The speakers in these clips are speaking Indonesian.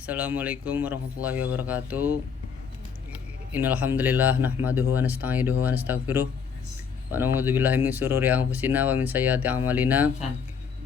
Assalamualaikum warahmatullahi wabarakatuh. Innal hamdalillah nahmaduhu wa nasta'inuhu wa nastaghfiruh wa na'udzu billahi min shururi anfusina wa min sayyiati a'malina.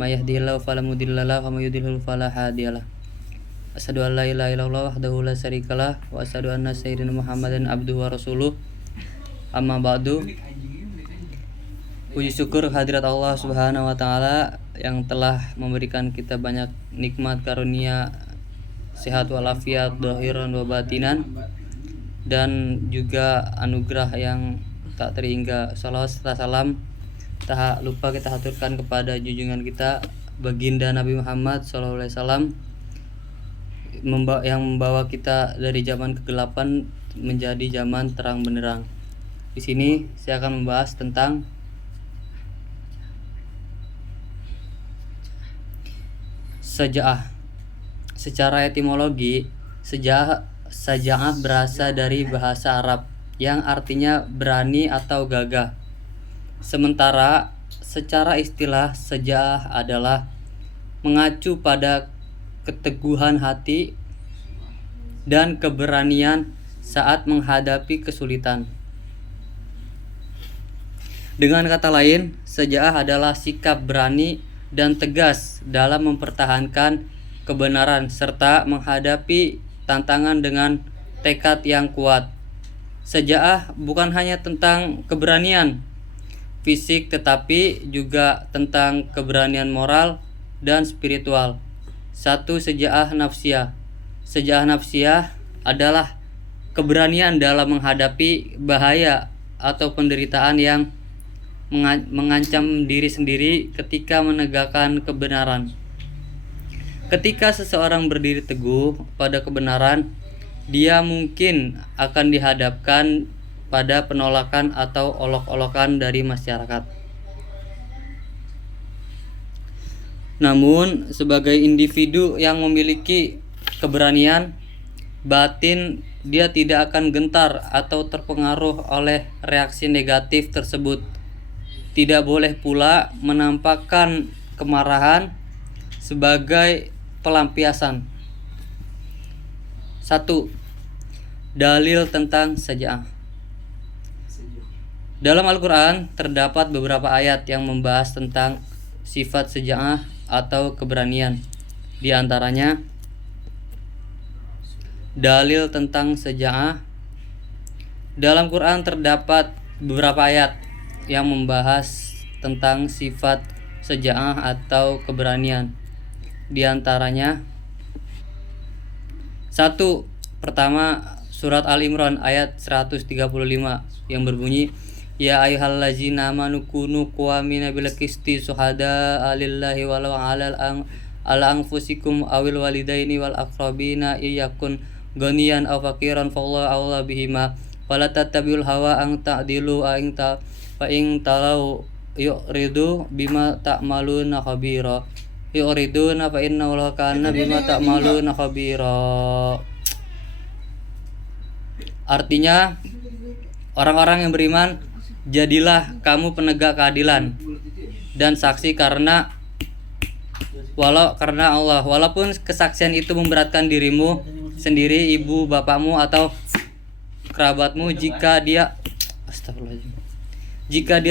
May yahdihillahu fala mudilla lahu wa may yudlil fala hadiyalah. Asyhadu an la ilaha illallah wahdahu la syarikalah wa asyhadu anna sayyidina Muhammadan abduhu wa rasuluh. Amma ba'du. Puji syukur hadirat Allah Subhanahu wa taala yang telah memberikan kita banyak nikmat karunia sehat walafiat zahiran wa batinan, dan juga anugerah yang tak terhingga. Salawat serta salam tak lupa kita haturkan kepada junjungan kita baginda Nabi Muhammad SAW yang membawa kita dari zaman kegelapan menjadi zaman terang benderang. Di sini saya akan membahas tentang saja'ah. Secara etimologi, saja'ah berasal dari bahasa Arab yang artinya berani atau gagah. Sementara secara istilah, saja'ah adalah mengacu pada keteguhan hati dan keberanian saat menghadapi kesulitan. Dengan kata lain, saja'ah adalah sikap berani dan tegas dalam mempertahankan kebenaran serta menghadapi tantangan dengan tekad yang kuat. Saja'ah bukan hanya tentang keberanian fisik tetapi juga tentang keberanian moral dan spiritual. Satu, saja'ah nafsiyah. Saja'ah nafsiyah adalah keberanian dalam menghadapi bahaya atau penderitaan yang mengancam diri sendiri ketika menegakkan kebenaran. Ketika seseorang berdiri teguh pada kebenaran, dia mungkin akan dihadapkan pada penolakan atau olok-olokan dari masyarakat. Namun, sebagai individu yang memiliki keberanian batin, dia tidak akan gentar atau terpengaruh oleh reaksi negatif tersebut. Tidak boleh pula menampakkan kemarahan sebagai pelampiasan. 1. Dalil tentang saja'ah. Dalam Al-Quran terdapat beberapa ayat yang membahas tentang sifat saja'ah atau keberanian. Di antaranya, dalil tentang saja'ah. Dalam Quran terdapat beberapa ayat yang membahas tentang sifat saja'ah atau keberanian. Di antaranya, 1. Pertama, surat Al-Imran ayat 135 yang berbunyi, ya ayyuhallazina amanu kunu qawamina bil qisti syuhada'a lillahi walau 'ala anfusikum awil walidaini wal aqrabina iyakun ghaniyan aw faqiran fallahu a'la bihima fala tattabi'ul hawa an ta'dilu fa in talau yu'ridu bima ta'maluna khabira yu'riduna fa innahu kana bima ta'maluna khabira. Artinya, orang-orang yang beriman, jadilah kamu penegak keadilan dan saksi karena Allah, walaupun kesaksian itu memberatkan dirimu sendiri, ibu, bapakmu atau kerabatmu, jika dia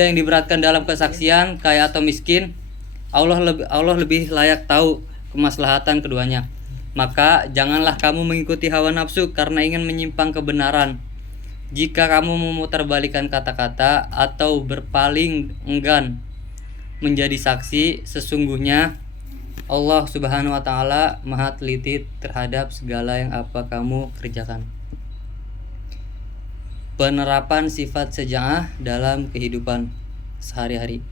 yang diberatkan dalam kesaksian, kaya atau miskin, Allah lebih layak tahu kemaslahatan keduanya. Maka janganlah kamu mengikuti hawa nafsu karena ingin menyimpang kebenaran. Jika kamu memutarbalikkan kata-kata atau berpaling enggan menjadi saksi, sesungguhnya Allah Subhanahu wa taala Maha teliti terhadap segala yang apa kamu kerjakan. Penerapan sifat saja'ah dalam kehidupan sehari-hari.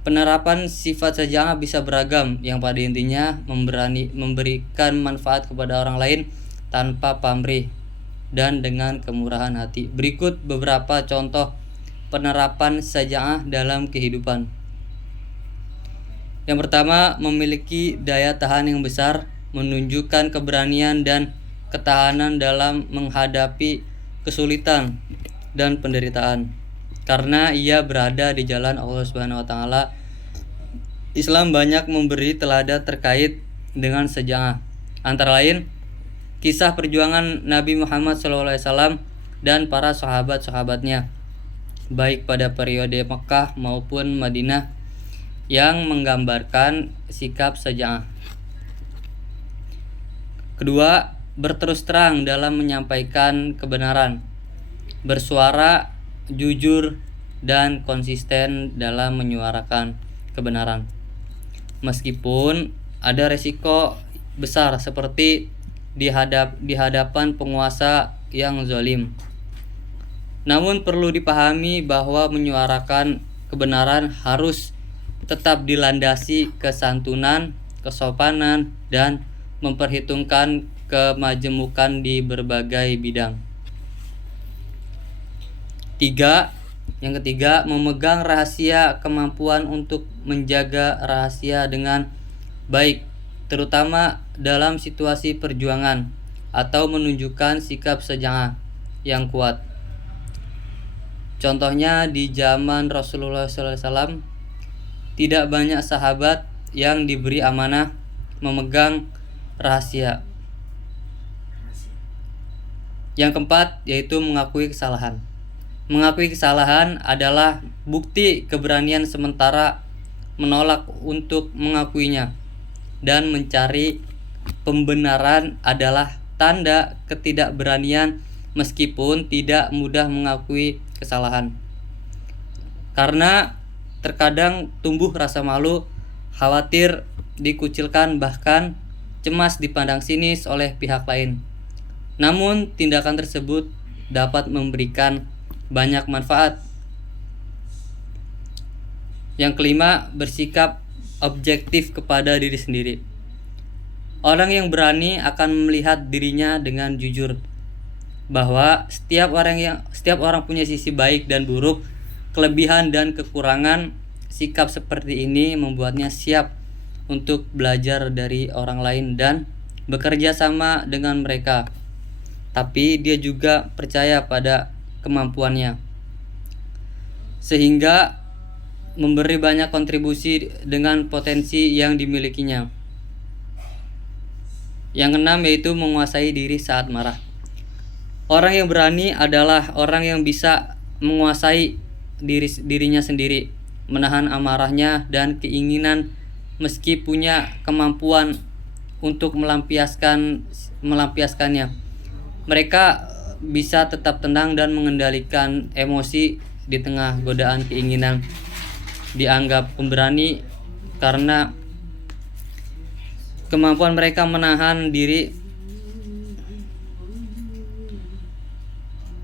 Penerapan sifat saja'ah bisa beragam, yang pada intinya memberikan manfaat kepada orang lain tanpa pamrih dan dengan kemurahan hati. Berikut beberapa contoh penerapan saja'ah dalam kehidupan. Yang pertama, memiliki daya tahan yang besar, menunjukkan keberanian dan ketahanan dalam menghadapi kesulitan dan penderitaan. Karena ia berada di jalan Allah Subhanahu wa taala Islam banyak memberi teladan terkait dengan seja'ah. Antara lain, kisah perjuangan Nabi Muhammad SAW dan para sahabat-sahabatnya, baik pada periode Mekah maupun Madinah, yang menggambarkan sikap seja'ah. Kedua, berterus terang dalam menyampaikan kebenaran, bersuara jujur dan konsisten dalam menyuarakan kebenaran, meskipun ada resiko besar seperti di hadapan penguasa yang zalim. Namun perlu dipahami bahwa menyuarakan kebenaran harus tetap dilandasi kesantunan, kesopanan, dan memperhitungkan kemajemukan di berbagai bidang. Yang ketiga, memegang rahasia, kemampuan untuk menjaga rahasia dengan baik, terutama dalam situasi perjuangan, atau menunjukkan sikap seja'ah yang kuat. Contohnya di zaman Rasulullah SAW, tidak banyak sahabat yang diberi amanah memegang rahasia. Yang keempat, yaitu mengakui kesalahan. Mengakui kesalahan adalah bukti keberanian sementara menolak untuk mengakuinya, dan mencari pembenaran adalah tanda ketidakberanian meskipun tidak mudah mengakui kesalahan. Karena terkadang tumbuh rasa malu, khawatir dikucilkan, bahkan cemas dipandang sinis oleh pihak lain. Namun tindakan tersebut dapat memberikan banyak manfaat. Yang kelima, bersikap objektif kepada diri sendiri. Orang yang berani akan melihat dirinya dengan jujur, bahwa setiap orang punya sisi baik dan buruk, kelebihan dan kekurangan. Sikap seperti ini membuatnya siap untuk belajar dari orang lain dan bekerja sama dengan mereka. Tapi dia juga percaya pada kemampuannya, sehingga memberi banyak kontribusi dengan potensi yang dimilikinya. Yang keenam, yaitu menguasai diri saat marah. Orang yang berani adalah orang yang bisa menguasai dirinya sendiri, menahan amarahnya dan keinginan meski punya kemampuan untuk melampiaskannya. Mereka bisa tetap tenang dan mengendalikan emosi di tengah godaan keinginan. Dianggap pemberani karena kemampuan mereka menahan diri.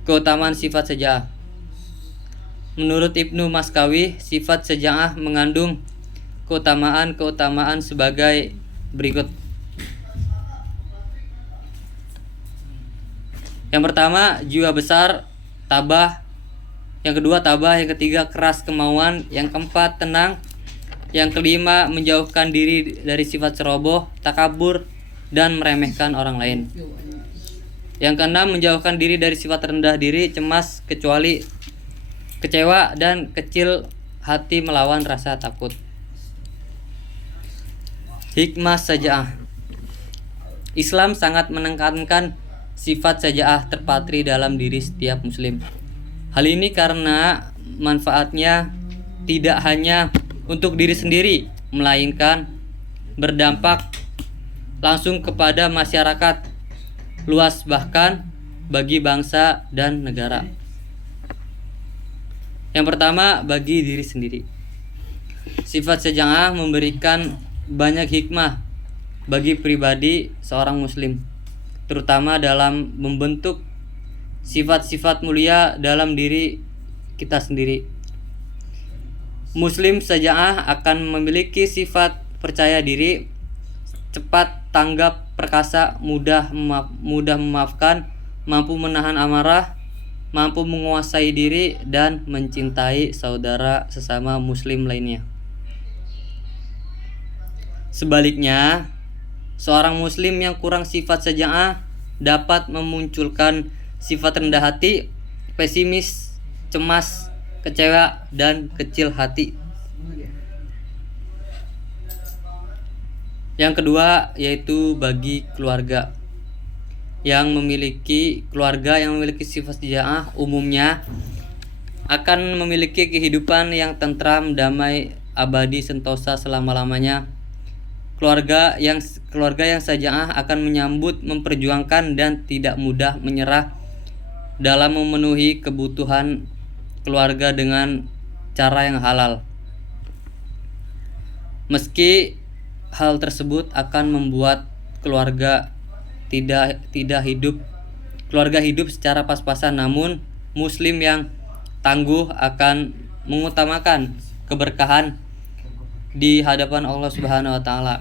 Keutamaan sifat seja'ah. Menurut Ibnu Maskawi, sifat seja'ah mengandung keutamaan sebagai berikut. Yang pertama, jiwa besar, tabah. Yang kedua, tabah. Yang ketiga, keras kemauan. Yang keempat, tenang. Yang kelima, menjauhkan diri dari sifat ceroboh, takabur, dan meremehkan orang lain. Yang keenam, menjauhkan diri dari sifat rendah diri, cemas, kecewa, dan kecil hati melawan rasa takut. Hikmah seja'ah. Islam sangat menekankan sifat seja'ah terpatri dalam diri setiap muslim. Hal ini karena manfaatnya tidak hanya untuk diri sendiri, melainkan berdampak langsung kepada masyarakat luas, bahkan bagi bangsa dan negara. Yang pertama, bagi diri sendiri. Sifat seja'ah memberikan banyak hikmah bagi pribadi seorang muslim, terutama dalam membentuk sifat-sifat mulia dalam diri kita sendiri. Muslim seja'ah akan memiliki sifat percaya diri, cepat tanggap perkasa, mudah memaafkan, mampu menahan amarah, mampu menguasai diri, dan mencintai saudara sesama muslim lainnya. Sebaliknya, seorang muslim yang kurang sifat seja'ah dapat memunculkan sifat rendah hati, pesimis, cemas, kecewa, dan kecil hati. Yang kedua yaitu bagi keluarga yang memiliki sifat syaja'ah umumnya akan memiliki kehidupan yang tentram, damai, abadi, sentosa selama-lamanya. Keluarga yang syaja'ah akan menyambut, memperjuangkan dan tidak mudah menyerah dalam memenuhi kebutuhan keluarga dengan cara yang halal. Meski hal tersebut akan membuat keluarga hidup secara pas-pasan, namun muslim yang tangguh akan mengutamakan keberkahan di hadapan Allah Subhanahu wa taala.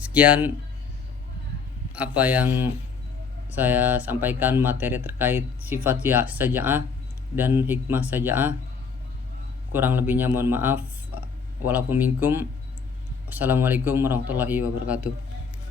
Sekian apa yang saya sampaikan materi terkait sifat syaja'ah dan hikmah syaja'ah. Kurang lebihnya mohon maaf. Walaupun minkum. Wassalamualaikum warahmatullahi wabarakatuh.